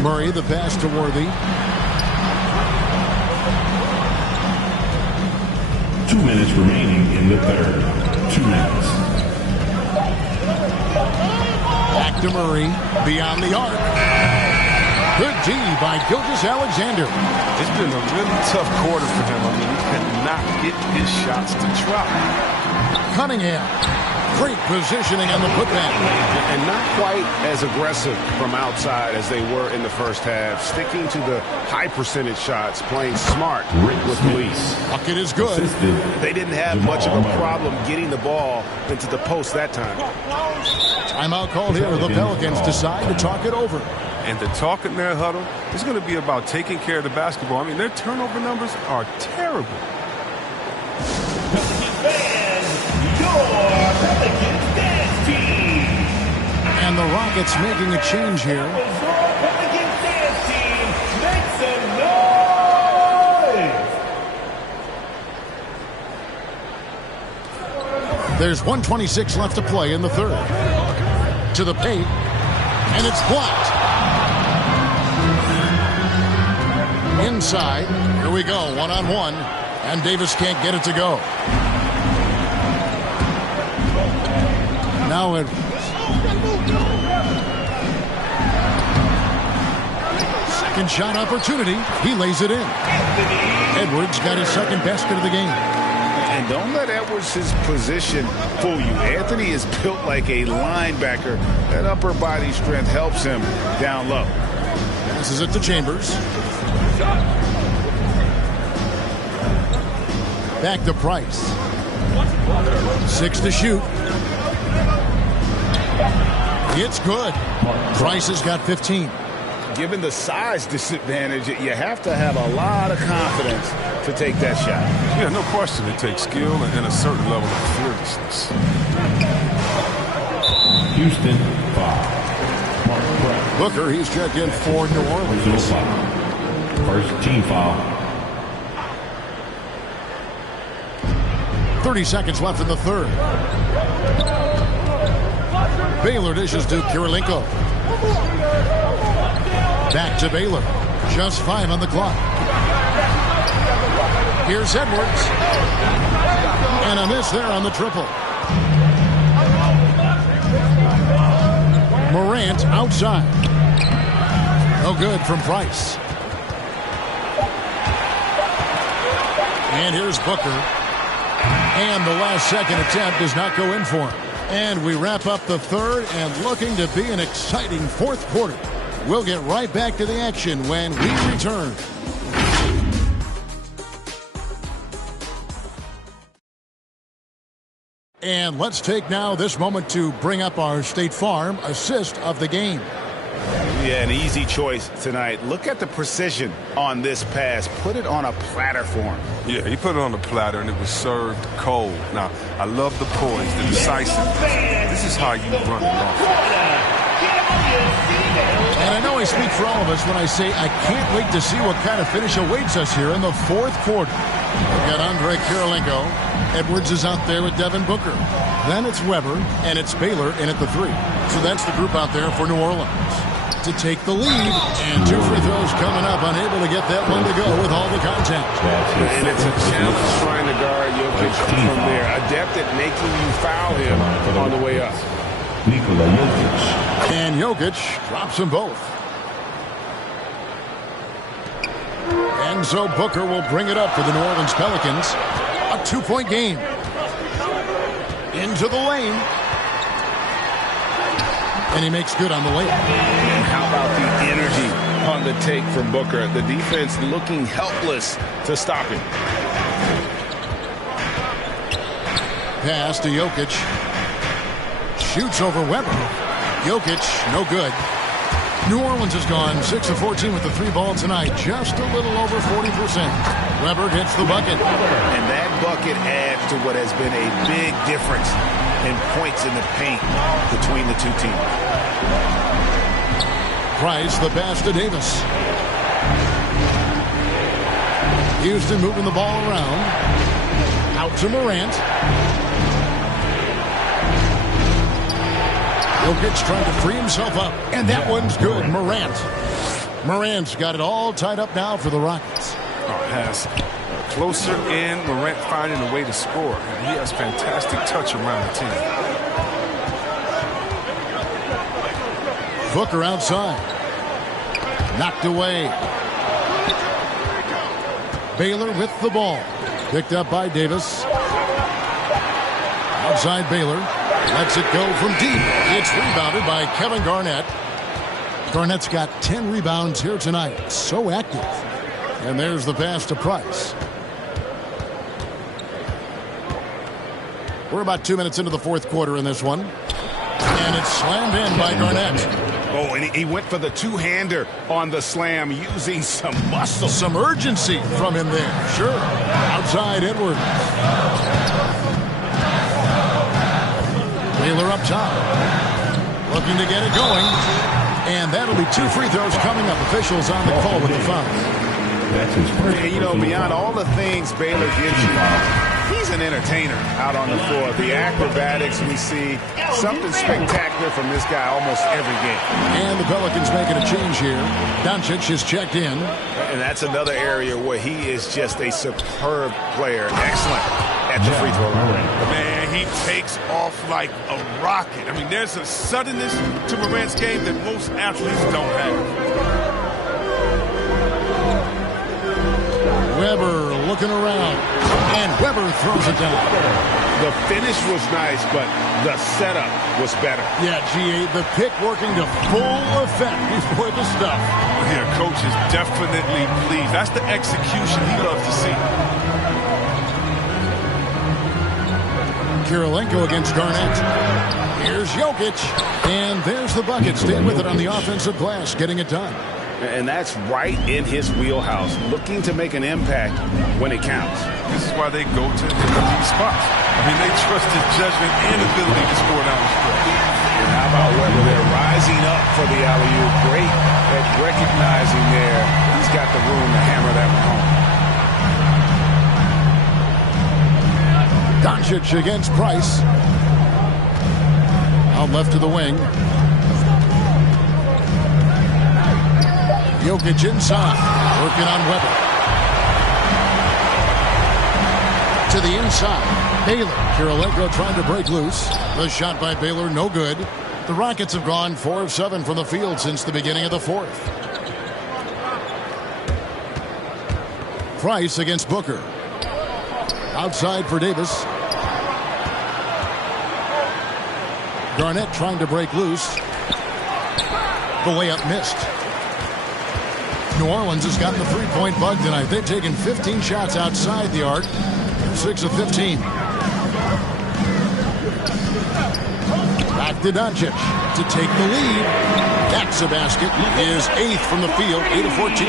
Murray, the pass to Worthy. 2 minutes remaining in the third. 2 minutes. Back to Murray. Beyond the arc. Good D by Gilgeous-Alexander. It's been a really tough quarter for him. I mean, he cannot get his shots to drop. Cunningham. Great positioning on the putback. And not quite as aggressive from outside as they were in the first half. Sticking to the high percentage shots, playing smart with release. Bucket is good. They didn't have much of a problem getting the ball into the post that time. Timeout called here. The Pelicans decide to talk it over. And the talk in their huddle is going to be about taking care of the basketball. I mean, their turnover numbers are terrible. And the Rockets making a change here. There's 1:26 left to play in the third. To the paint, and it's blocked. Inside, here we go, one-on-one, and Davis can't get it to go. Now it. Second shot opportunity. He lays it in. Edwards got his second basket of the game. And don't let Edwards' position fool you. Anthony is built like a linebacker. That upper body strength helps him down low. Passes it to Chambers. Back to Price. 6 to shoot. It's good. Price has got 15. Given the size disadvantage, you have to have a lot of confidence to take that shot. Yeah, no question. It takes skill and a certain level of fearlessness. Houston, foul. Booker, he's checked in for New Orleans. First team foul. 30 seconds left in the third. Baylor dishes to Kirilenko. Back to Baylor. Just 5 on the clock. Here's Edwards. And a miss there on the triple. Morant outside. No good from Price. And here's Booker. And the last second attempt does not go in for him. And we wrap up the third and looking to be an exciting fourth quarter. We'll get right back to the action when we return. And let's take now this moment to bring up our State Farm assist of the game. Yeah, an easy choice tonight. Look at the precision on this pass. Put it on a platter for him. Yeah, he put it on the platter, and it was served cold. Now, I love the poise, the decisiveness. This is how you run it off. And I know I speak for all of us when I say I can't wait to see what kind of finish awaits us here in the fourth quarter. We've got Andre Kirilenko. Edwards is out there with Devin Booker. Then it's Weber, and it's Baylor in at the 3. So that's the group out there for New Orleans to take the lead. And 2 free throws coming up, unable to get that one to go with all the contact. And it's a challenge trying to guard Jokic from there. Adept at making you foul him on the way up. And Jokic drops them both. And so Booker will bring it up for the New Orleans Pelicans. A 2-point game. Into the lane. And he makes good on the layup. And how about the energy on the take from Booker? The defense looking helpless to stop him. Pass to Jokic. Shoots over Weber. Jokic, no good. New Orleans has gone 6 of 14 with the 3 ball tonight. Just a little over 40%. Weber gets the bucket. And that bucket adds to what has been a big difference in points in the paint between the two teams. Price, the pass to Davis. Houston moving the ball around. Out to Morant. Jokic trying to free himself up. And that one's good. Morant's got it all tied up now for the Rockets. Has closer in. Morant finding a way to score. He has fantastic touch around the team. Booker outside. Knocked away. Baylor with the ball. Picked up by Davis. Outside Baylor. Lets it go from deep. It's rebounded by Kevin Garnett. Garnett's got 10 rebounds here tonight. So active. And there's the pass to Price. We're about 2 minutes into the fourth quarter in this one. And it's slammed in by Garnett. Oh, and he went for the two-hander on the slam using some muscle. Some urgency from him there. Sure. Outside Edwards. up top. Looking to get it going. And that'll be 2 free throws coming up. Officials on the call with the foul. That's his first. And, you know, beyond all the things Baylor gives you, he's an entertainer out on the floor. The acrobatics we see, something spectacular from this guy almost every game. And the Pelicans making a change here. Doncic is checked in. And that's another area where he is just a superb player. Excellent at the free throw line. Man, he takes off like a rocket. I mean, there's a suddenness to Morant's game that most athletes don't have. Weber looking around. And Weber throws it down. The finish was nice, but the setup was better. Yeah, G8, the pick working to full effect before the stuff. Yeah, coach is definitely pleased. That's the execution he loves to see. Kirilenko against Garnett. Here's Jokic. And there's the bucket. Stay with it on the offensive glass, getting it done. And that's right in his wheelhouse, looking to make an impact when it counts. This is why they go to him in these spots. I mean, they trust his judgment and ability to score down the stretch. And how about Weber? They're rising up for the alley-oop. Great at recognizing there. He's got the room to hammer that one home. Doncic against Price. Out left to the wing. Jokic inside, working on Weber. To the inside, Baylor. Kirilenko trying to break loose. The shot by Baylor, no good. The Rockets have gone 4 of 7 from the field since the beginning of the fourth. Price against Booker. Outside for Davis. Garnett trying to break loose. The layup missed. New Orleans has gotten the three-point bug tonight. They've taken 15 shots outside the arc. 6 of 15. Back to Doncic to take the lead. That's a basket. His 8th from the field, 8 of 14.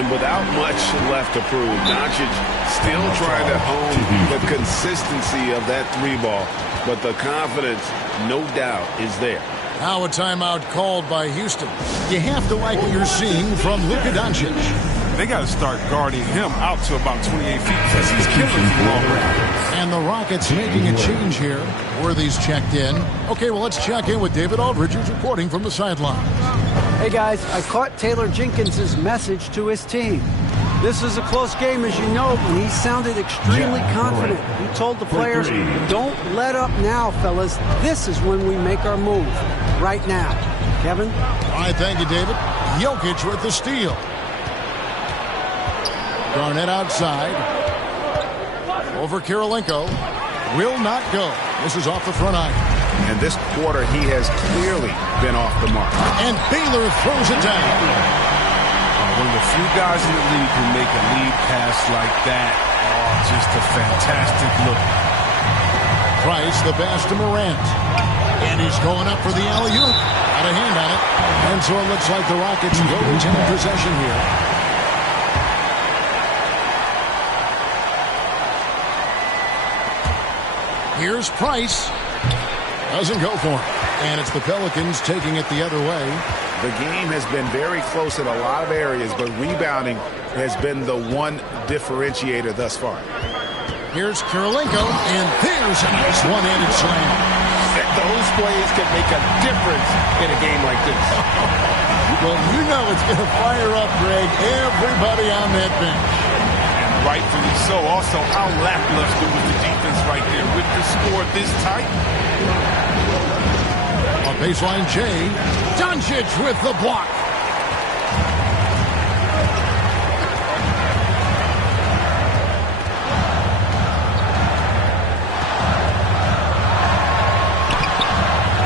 And without much left to prove, Doncic still trying to hone the consistency of that 3-ball. But the confidence, no doubt, is there. Now a timeout called by Houston. You have to like what you're seeing from Luka Doncic. They got to start guarding him out to about 28 feet because he's killing from long range. And the Rockets making a change here. Worthy's checked in. Okay, well, let's check in with David Aldridge, who's reporting from the sidelines. Hey, guys, I caught Taylor Jenkins' message to his team. This is a close game, as you know, and he sounded extremely confident. He told the players, don't let up now, fellas. This is when we make our move. Right now. Kevin? All right, thank you, David. Jokic with the steal. Garnett outside. Over Kirilenko. Will not go. This is off the front iron. And this quarter, he has clearly been off the mark. And Baylor throws it down. One of the few guys in the league who make a lead pass like that. Oh, just a fantastic look. Price, the pass to Morant. And he's going up for the alley-oop. Got a hand on it. And so it looks like the Rockets go retain possession here. Here's Price. Doesn't go for him. And it's the Pelicans taking it the other way. The game has been very close in a lot of areas, but rebounding has been the one differentiator thus far. Here's Kirilenko, and there's a nice one-handed slam. Those plays can make a difference in a game like this. Well, you know it's going to fire up, Greg, everybody on that bench. And rightfully so. Also, how lackluster was the defense right there with the score this tight? On baseline, Jay. Doncic with the block.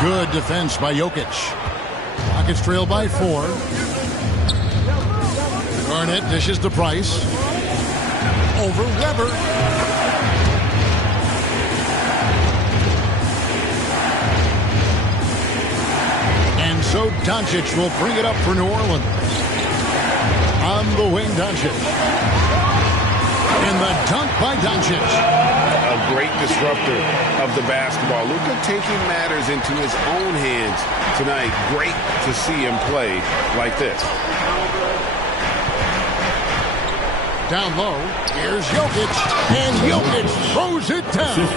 Good defense by Jokic. Rockets trail by 4. Garnett dishes to Price. Over Weber. And so Doncic will bring it up for New Orleans. On the wing, Doncic. And the dunk by Doncic. A great disruptor of the basketball. Luka taking matters into his own hands tonight. Great to see him play like this. Down low, here's Jokic, and Jokic throws it down.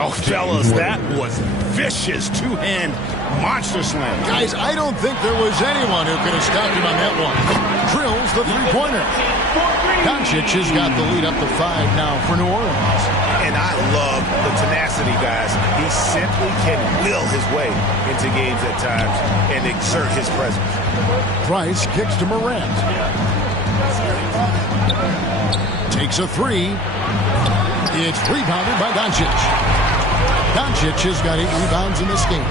Oh, fellas, that was vicious. Two-hand monster slam. Guys, I don't think there was anyone who could have stopped him on that one. Drills the three-pointer. Doncic has got the lead up to 5 now for New Orleans. And I love the tenacity, guys. He simply can will his way into games at times and exert his presence. Price kicks to Morant. Takes a three. It's rebounded by Doncic. Doncic has got 8 rebounds in this game.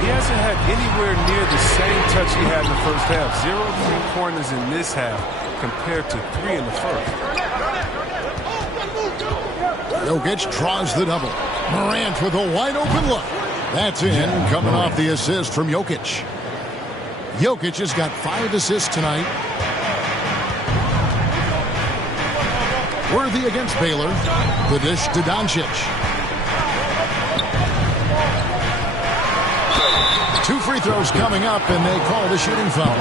He hasn't had anywhere near the same touch he had in the first half. 0 3-pointers in this half compared to 3 in the first. Jokic draws the double. Morant with a wide open look. That's in, coming off the assist from Jokic. Jokic has got 5 assists tonight. Worthy against Baylor. The dish to Doncic. 2 free throws coming up, and they call the shooting foul.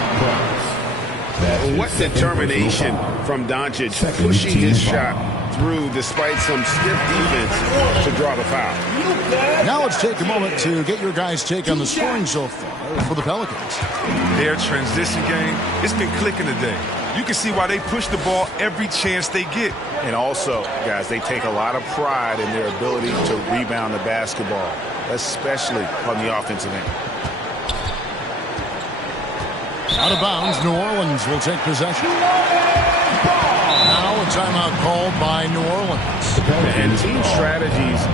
What determination from Doncic, pushing his shot through despite some stiff defense to draw the foul. Now let's take a moment to get your guys' take on the scoring so far for the Pelicans. Their transition game, it's been clicking today. You can see why they push the ball every chance they get. And also, guys, they take a lot of pride in their ability to rebound the basketball, especially on the offensive end. Out of bounds, New Orleans will take possession. Now a timeout called by New Orleans. And team strategies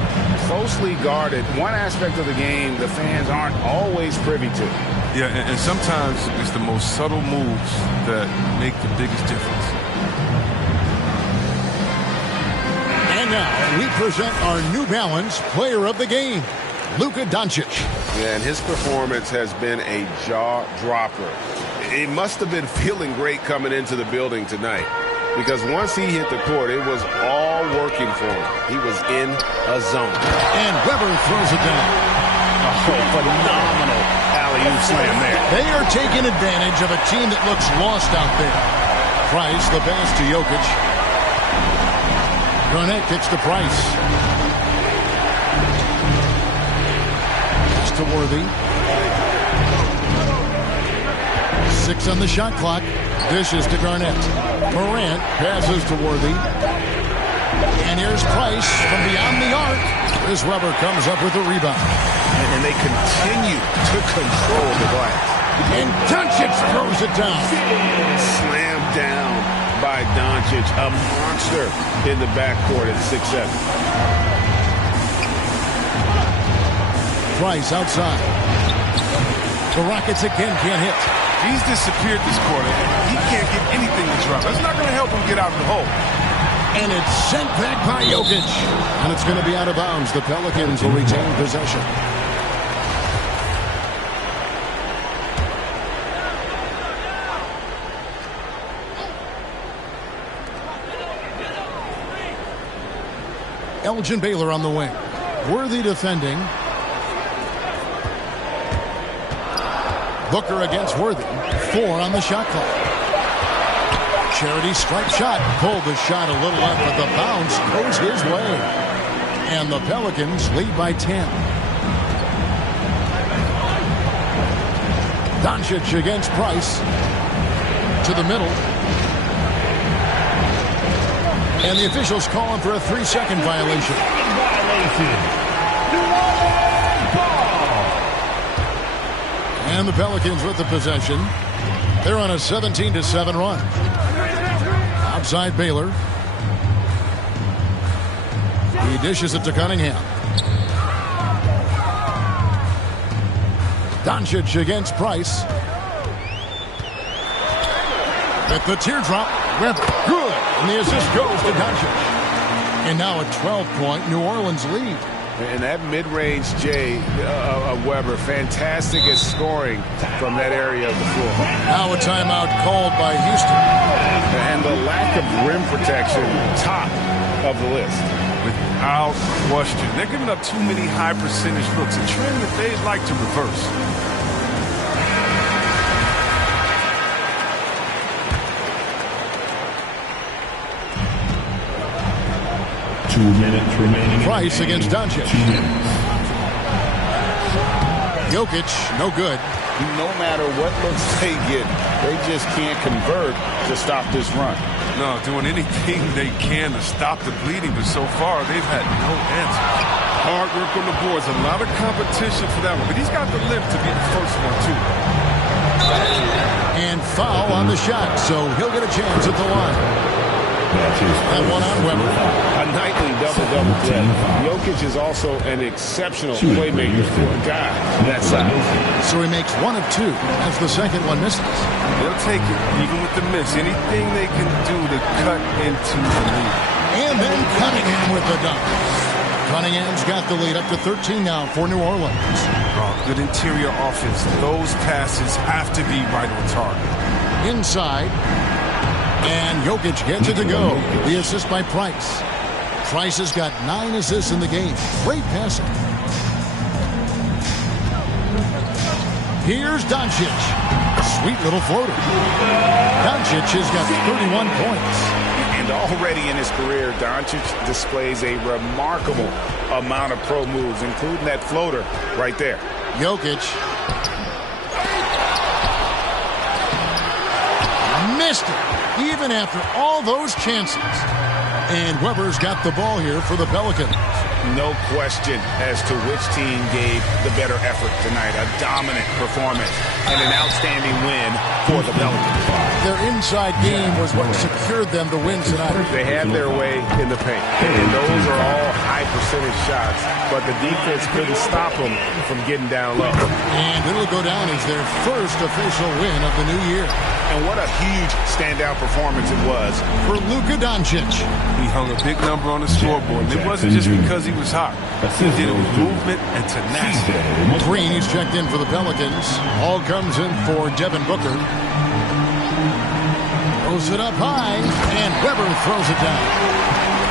closely guarded. One aspect of the game the fans aren't always privy to. Yeah, and sometimes it's the most subtle moves that make the biggest difference. And now we present our New Balance player of the game, Luka Doncic. Yeah, and his performance has been a jaw-dropper. It must have been feeling great coming into the building tonight, because once he hit the court, it was all working for him. He was in a zone. And Weber throws it down. Oh, phenomenal alley-oop slam there. They are taking advantage of a team that looks lost out there. Price, the pass to Jokic. Garnett kicks to Price. Pass to Worthy. 6 on the shot clock. Dishes to Garnett. Morant passes to Worthy. And here's Price from beyond the arc. Chris Weber comes up with a rebound. And they continue to control the glass. And Doncic throws it down. Slammed down by Doncic. A monster in the backcourt at 6'7". Price outside. The Rockets again can't hit. He's disappeared this quarter. He can't get anything to drop. That's not going to help him get out of the hole. And it's sent back by Jokic. And it's going to be out of bounds. The Pelicans will retain possession. Elgin Baylor on the wing. Worthy defending. Booker against Worthy. 4 on the shot clock. Charity strike shot. Pulled the shot a little left, but the bounce goes his way. And the Pelicans lead by 10. Doncic against Price. To the middle. And the officials calling for a 3-second violation. And the Pelicans with the possession. They're on a 17-7 run. Outside Baylor. He dishes it to Cunningham. Doncic against Price. With the teardrop. Weber. Good. And the assist goes to Doncic. And now a 12-point New Orleans lead. And that mid-range J of Weber, fantastic at scoring from that area of the floor. Now a timeout called by Houston. And the lack of rim protection, top of the list. Without question. They're giving up too many high percentage looks, a trend that they'd like to reverse. Minutes remaining. Price against Doncic. Jokic, no good. No matter what looks they get, they just can't convert to stop this run. No, doing anything they can to stop the bleeding, but so far they've had no answer. Hard work on the boards, a lot of competition for that one, but he's got the lift to be the first one too. And foul on the shot, so he'll get a chance at the line. That one on Weber. A nightly double-double threat. Jokic is also an exceptional playmaker for a guy that size. So he makes 1 of 2 as the second one misses. They'll take it, even with the miss. Anything they can do to cut into the lead. And then Cunningham with the dunk. Cunningham's got the lead up to 13 now for New Orleans. Oh, good interior offense. Those passes have to be right on target. Inside. And Jokic gets it to go. The assist by Price. Price has got 9 assists in the game. Great passing. Here's Doncic. Sweet little floater. Doncic has got 31 points. And already in his career, Doncic displays a remarkable amount of pro moves, including that floater right there. Jokic. Missed it. Even after all those chances. And Weber's got the ball here for the Pelicans. No question as to which team gave the better effort tonight. A dominant performance and an outstanding win for the Pelicans. Their inside game was what secured them to win tonight. They had their way in the paint. And those are all high percentage shots. But the defense couldn't stop them from getting down low. And it'll go down as their first official win of the new year. And what a huge standout performance it was for Luka Doncic. He hung a big number on the scoreboard. And it wasn't just because he was hot. He did it with movement and tenacity. Green is checked in for the Pelicans. All comes in for Devin Booker. Throws it up high, and Weber throws it down.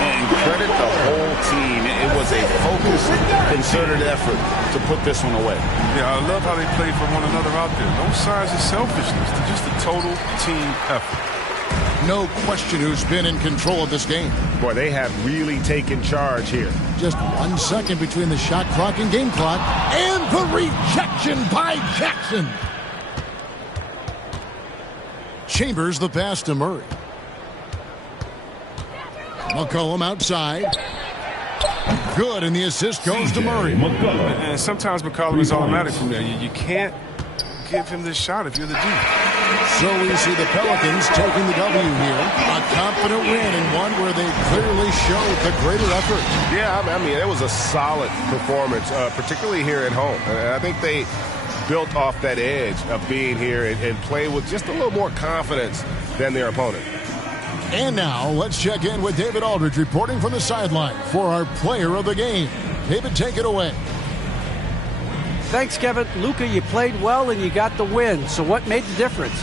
And credit the whole team. It was a focused, concerted effort to put this one away. Yeah, I love how they play for one another out there. No signs of selfishness. They're just a total team effort. No question who's been in control of this game. Boy, they have really taken charge here. Just 1 second between the shot clock and game clock. And the rejection by Jackson. Chambers the pass to Murray. McCollum outside. Good, and the assist goes to Murray. And sometimes McCollum is automatic from there. You can't give him this shot if you're the dude. So we see the Pelicans taking the W here. A confident win and one where they clearly showed the greater effort. Yeah, I mean, it was a solid performance, particularly here at home. I think they built off that edge of being here and play with just a little more confidence than their opponent. And now let's check in with David Aldridge reporting from the sideline for our player of the game. David, take it away. Thanks, Kevin. Luka, you played well and you got the win. So what made the difference?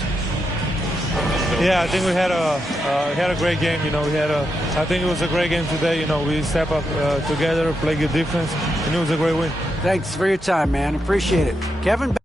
Yeah, I think we had a great game. I think it was a great game today. We step up together, play good defense, and it was a great win. Thanks for your time, man. Appreciate it. Kevin.